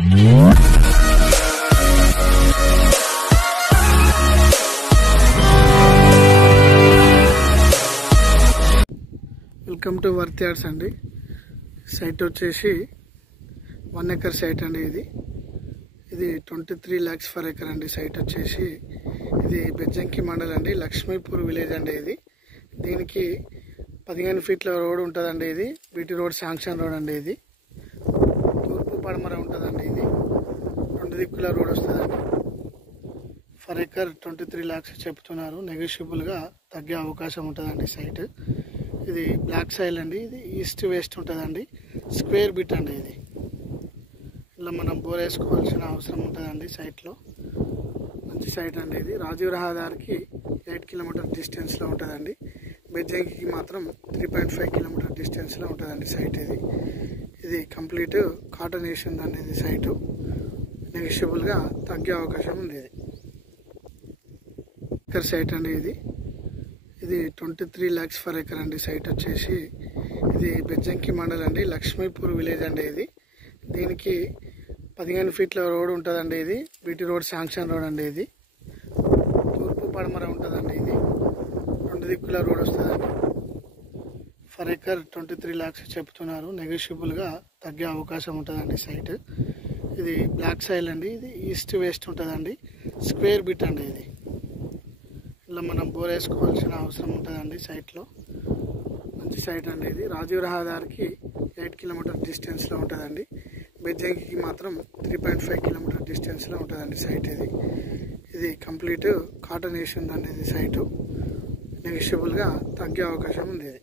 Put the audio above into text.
Welcome to worth yards అండి. Site వచ్చేసి 1 acre site అండి. ఇది 23 lakhs per acre అండి. సైట్ వచ్చేసి ఇది బెజ్జంకి మండల్ అండి, లక్ష్మీపూర్ విలేజ్ అండి. దీనికి 15 feet రోడ్ ఉంటుందండి. ఇది బీటీ రోడ్, శాంక్షన్ రోడ్ అండి. ఇది తూర్పు పడమర ఉంటుందండి. ఇది 2 దిక్కుల రోడ్ వస్తుందండి. పర్ ఎకర్ 23 lakhs చెప్తున్నారు. నెగోషియబుల్గా తగ్గే అవకాశం ఉంటుందండి. సైట్ ఇది బ్లాక్ సాయిల్ అండి. ఇది ఈస్ట్ వెస్ట్ ఉంటుందండి. స్క్వేర్ బిట్ అండి. ఇది ఇలా మనం బోర్ వేసుకోవాల్సిన అవసరం ఉంటుందండి. సైట్లో మంచి సైట్ అండి. ఇది రాజీవ్ రహదారికి 8 kilometer డిస్టెన్స్లో ఉంటుందండి. బెజ్జంకి మాత్రం 3.5 kilometer డిస్టెన్స్లో ఉంటుందండి సైట్. ఇది కంప్లీట్ కాటన్ వేసి ఉందండి. ఇది సైటు నెగోషియబుల్గా తగ్గే అవకాశం ఉంది. ఇది ఎకర్ సైట్ అండి. ఇది 23 lakhs per acre అండి. సైట్ వచ్చేసి ఇది బెజ్జంకి మండల్ అండి, లక్ష్మీపూర్ విలేజ్ అండి. దీనికి 15 feet రోడ్ ఉంటుందండి. ఇది బీటీ రోడ్, శాంక్షన్ రోడ్ అండి. ఇది తూర్పు పడమర ఉంటుందండి. ఇది 2 దిక్కుల రోడ్ వస్తుందండి. పర్ ఎకర్ 23 lakhs చెప్తున్నారు. నెగోషియబుల్గా తగ్గే అవకాశం ఉంటుందండి. సైట్ ఇది బ్లాక్ సాయిల్ అండి. ఇది ఈస్ట్ వెస్ట్ ఉంటుందండి. స్క్వేర్ బిట్ అండి. ఇది ఇలా మనం బోర్ వేసుకోవాల్సిన అవసరం ఉంటుందండి. సైట్లో మంచి సైట్ అండి. ఇది రాజీవ్ రహదారికి 8 kilometer డిస్టెన్స్లో ఉంటుందండి. బెజ్జంకి మాత్రం 3.5 kilometer డిస్టెన్స్లో ఉంటుందండి సైట్. ఇది కంప్లీట్ కాటన్ వేసి ఉందండి. ఇది సైటు నెగోషియబుల్గా తగ్గే అవకాశం ఉంది. ఇది